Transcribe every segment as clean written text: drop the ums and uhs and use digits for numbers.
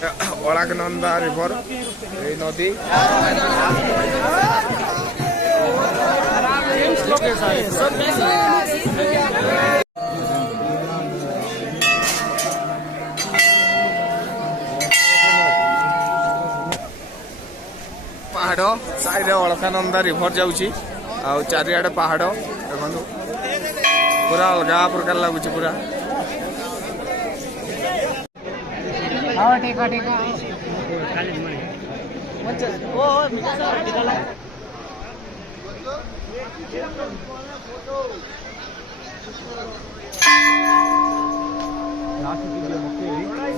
ଅଳାକନନ୍ଦା river ଏଇ ନଦୀ पहाड़ साइड अलकानंदा रिभर जाऊँगी चारिआडे पहाड़ देखो पूरा अलग प्रकार लगुच पूरा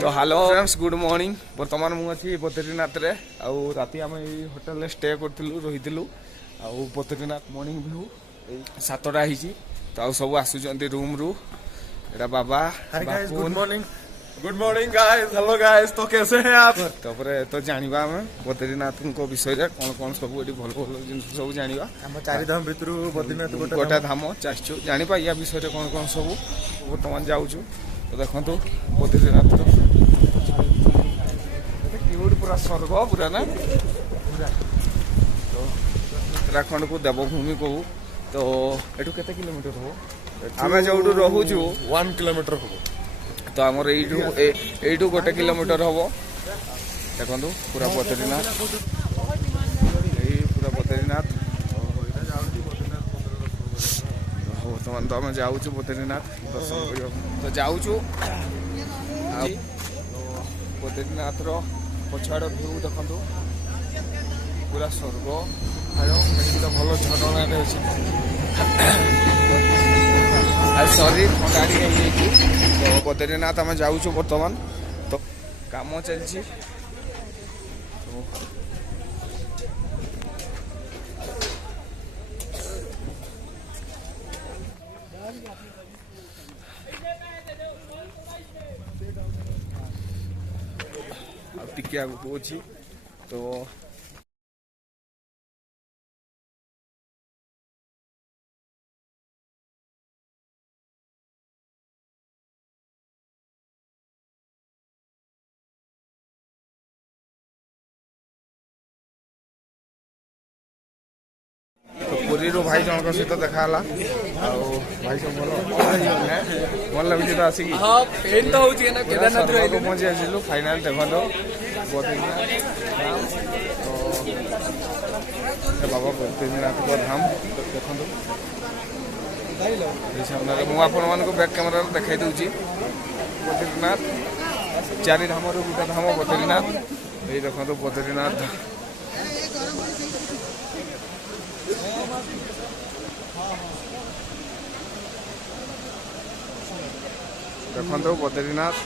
तो हेलो फ्रेंड्स गुड मॉर्निंग बर्तमान मुझे बद्रीनाथ रे आउ राति आम होटेल स्टे करूँ रही बद्रीनाथ मॉर्निंग व्यू 7टा तो सब आसुच्च रूम रु एटा बाबा good morning guys hello guys तो कैसे हैं आप तो जानिबा हम बद्रीनाथ को विषय रे कौन कौन सब एटी भल भल जिन सब जानिबा हम चारि धाम भितर बद्रीनाथ गोटा धाम चाहछु जानिबा या विषय रे कौन कौन सब वर्तमान जाउछु तो देखंतु बद्रीनाथ क्यूट पूरा स्वर्ग पूरा ना पूरा तो उत्तराखंड को देवभूमि कहू तो एटू केते किलोमीटर हो आमे जोडू रहूछु 1 किलोमीटर हो तो आमर एठू 1 किलोमीटर हम देखो पूरा बद्रीनाथ पूरा बद्रीनाथ बर्तमान तो आम जाऊँ बद्रीनाथ दर्शन कर तो जाऊँ बद्रीनाथ पछाड़ व्यू देखु पूरा स्वर्ग भल झरना शरीर ठंडा तो बद्रीनाथ आम जाऊँ बर्तमान तो काम चलती टिके आगू अच्छी तो पुरी भाई जनक सहित देखा भाई सब भल लगे तो आसिक पहुंची आसलु फाइनाल देखो बद्रीनाथ तो बाबा बद्रीनाथ धाम देखो सामने मुझे बैक कैमेरा देखा दूसरी बद्रीनाथ चारि धाम गोटे धाम बद्रीनाथ ये देखो बद्रीनाथ देखो बद्रीनाथ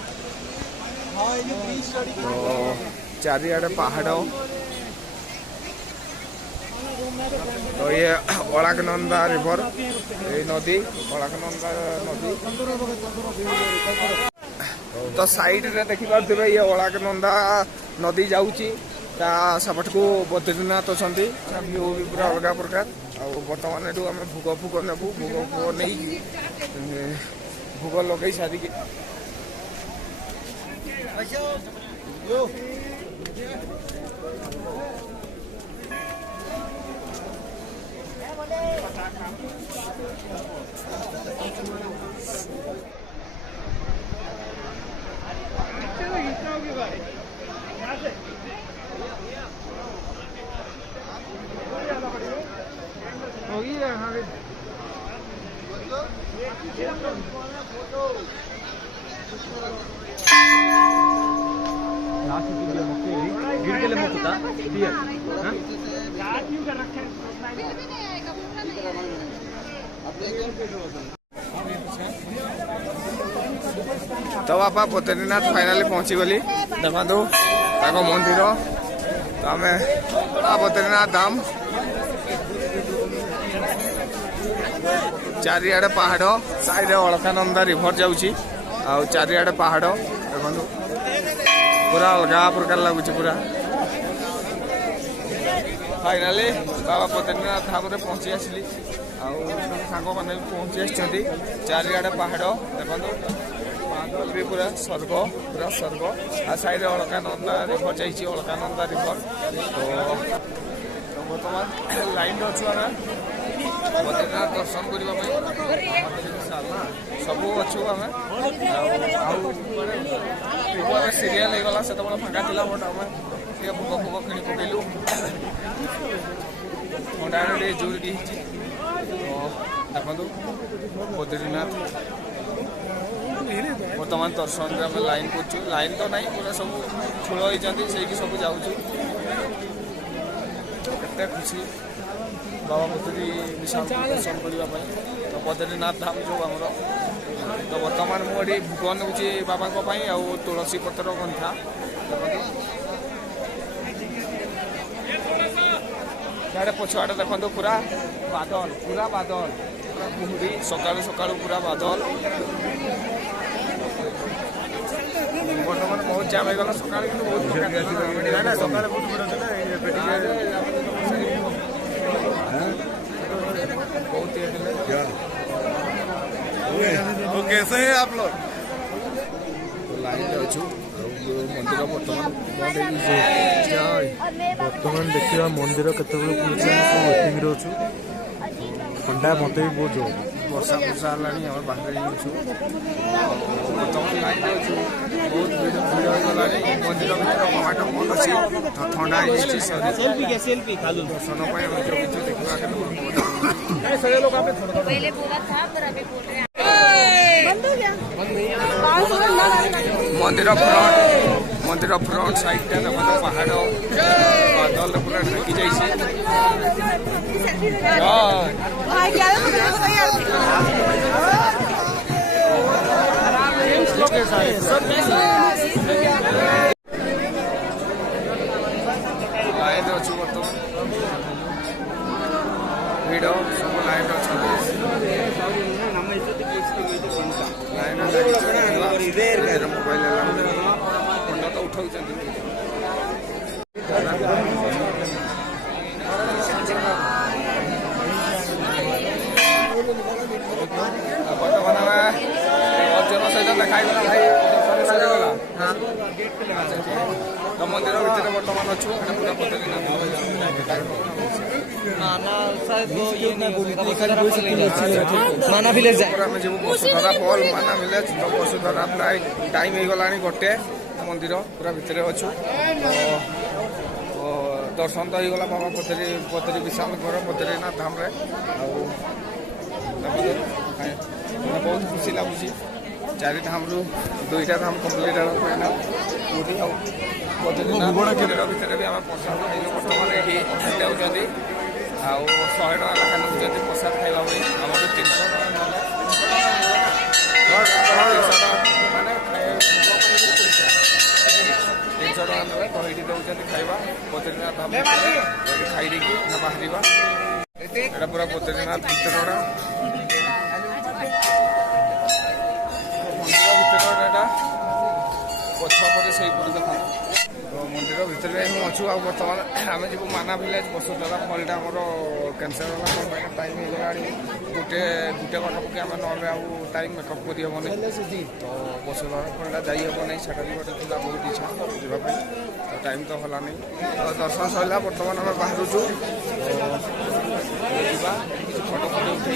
तो चारिआडे पहाड़ तो ये अलकनंदा रिभर ये नदी अलकनंदा नदी तो साइड रे देखि पारे ये अलकनंदा नदी जाऊँगी सेपट को बद्रीनाथ अच्छा व्यू भी पूरा अलग प्रकार बर्तमान ये आम भोग फुग नेबू भोग फुग नहीं भोग लगे सारिक तो आप बद्रीनाथ फाइनाली पहुंची गली देखो मंदिर तो आम बद्रीनाथ धाम चारिआडे पहाड़ साइड अलकानंदा रिभर जाऊँगी चारिआडे पहाड़ देखो पूरा अलग प्रकार लगुच पूरा फाइनाली बाबा बद्रीनाथ धाम रे पहुंची आसली सांग मैंने पहुंची आसछंती चारिआडे पहाड़ देखो बादल भी पूरा स्वर्ग आ साइड अलकानंदा रिवर जाइए अलकानंदा रिवर तो बर्तमान लाइन अच्छु आम बद्रीनाथ दर्शन करने सब अच्छु आम सीरियल होगा से फाँका था बट आम भोग फोग कि पकईलु थंडा जोर देखु बद्रीनाथ बर्तमान दर्शन आम लाइन कर लाइन तो ना पूरा सब ठूल होती सब जाऊँ केते खुशी बाबा बद्री विशाल दर्शन करने तो बद्रीनाथ धाम जो आमर तो बर्तमान मुझे भोग नौची बाबा तुलसी पत्र गंथा इे पछुआड़े देखो पूरा बादल पूरा कुहुड़ी सका सका पूरा बादल बर्तमान बहुत जाम होगा सका बहुत तो कैसे हैं आप लोग? लाइन अच्छु मंदिर बर्तमान बर्तमान देखा मंदिर केत वेटिंग अच्छु ठंडा मत भी बहुत जोर वर्षा फर्षा है बाहर बर्तमान लाइन अच्छु बहुत भीड़ होगा मंदिर भर कमाट बंद अच्छी ठंडा दर्शन मंदिर फ्रंट साइड टा देखो पहाड़ बादल पूरा ढाकी लाइन अच्छु बर्तमान भिड़ सब लाइन अच्छा मोबाइल फोन तो उठाऊ बर्तमान अर्जुन सहित देखा भाई तो मंदिर भितर बर्तमान अच्छु पूरा माना विलेज वसुधरा फल माना विलेज तो वसुधरा प्राय टाइम हो गला गोटे मंदिर पूरा भितर अच्छु दर्शन तो होगा बाबा बद्री विशाल बद्रीनाथ धाम बहुत खुशी लगुच 4 धाम रु 2टा धाम कम्प्लीट पूरी बद्रीनाथ मंदिर भितर भी आम प्रसाद खाइल बर्तमान ये देते 100 टका लेखा नौकरी प्रसाद खाइबा आम 300 टका ने तो ये दौरान खाइबा बद्रीनाथ धाम खाई देकी बाहर यहाँ पूरा बद्रीनाथ भितर पछपटे से देख तो मंदिर भितर अच्छु आ बर्तमान आम जी माना विलेज वसुधरा फलटा आमर कैंसर टाइम हो गला गोटे पाखी आम ना टाइम मेकअप कर हेनी तो वसुधरा फलटा जाइबनी से गोटे बहुत इच्छा जावाई तो टाइम तो हला नहीं तो दर्शन सरला बर्तमान आम बाहर फटो फटो उठे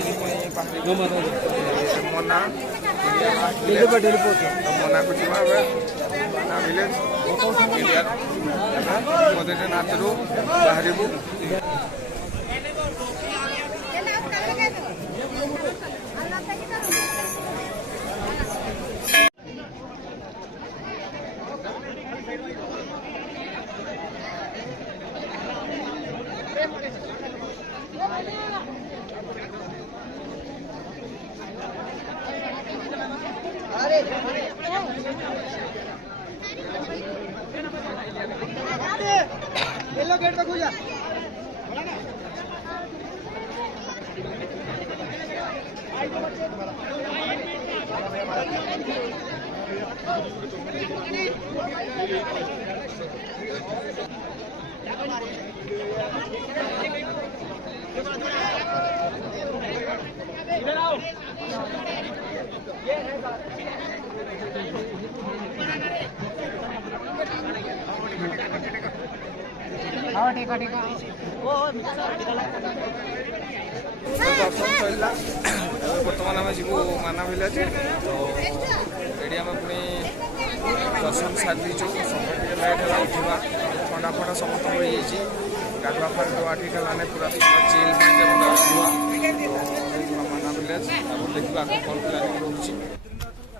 मना मना को मना विलेज बद्रीनाथ रू बाहर गेट तक हो जा इधर आओ ये है ଦର୍ଶନ ସରିଲା ଏବେ ବର୍ତ୍ତମାନ ଆମେ ଯିବୁ ମାନା ଭିଲେଜ ତ ଏଠି ଆମେ ପୁଣି ଦର୍ଶନ ସାରି ଦେଇଛୁ ସକାଳେ ଟିକେ ଲେଟ୍ ହେଲା ଉଠିବା ଥଣ୍ଡା ଫଣ୍ଡା ସମସ୍ତଙ୍କୁ ହେଇଯାଇଛି ଗାଧୁଆ ଫାଧୁଆ ଠିକ୍ ହେଲାନି ପୁରା ଚିଲ୍ ମାଇଣ୍ଡରେ ପୁରା ଆସିବା ଯିବା ମାନା ଭିଲେଜ ତାପରେ ଦେଖିବା ଆଗକୁ କ'ଣ ପ୍ଲାନିଂ ରହୁଛି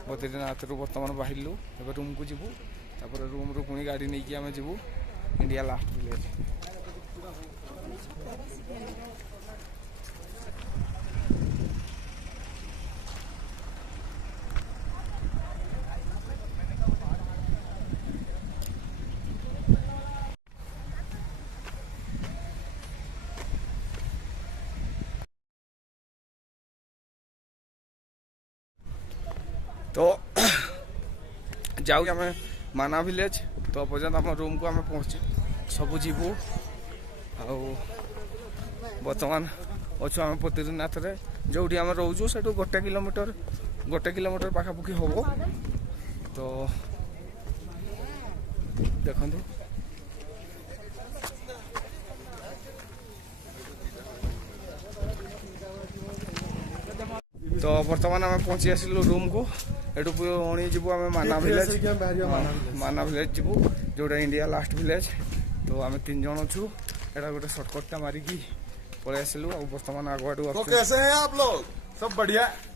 ବଦ୍ରୀନାଥରୁ ବର୍ତ୍ତମାନ ବାହାରିଲୁ ଏବେ ରୁମ୍କୁ ଯିବୁ ତାପରେ ରୁମ୍ରୁ ପୁଣି ଗାଡ଼ି ନେଇକି ଆମେ ଯିବୁ ଇଣ୍ଡିଆ ଲାଷ୍ଟ ଭିଲେଜ तो जाऊ आम माना विलेज तो पर्यटन आम रूम को आम पहुँची सब जीवु बर्तमान अच्छु आम बद्रीनाथ जो आम रोचु से 1 किलोमीटर पाखापाखि हम तो देखु तो बर्तमान आम पहुँची आसिलु रूम को एटू पुणी जीवु आम माना विलेज जीवु जोटा इंडिया लास्ट विलेज तो आम 3 जन अच्छु एटा गोटे सर्टकटा मारिकी पलि आसिलु बर्तमान आगुआटू तो कैसे हैं आप लोग? सब बढ़िया?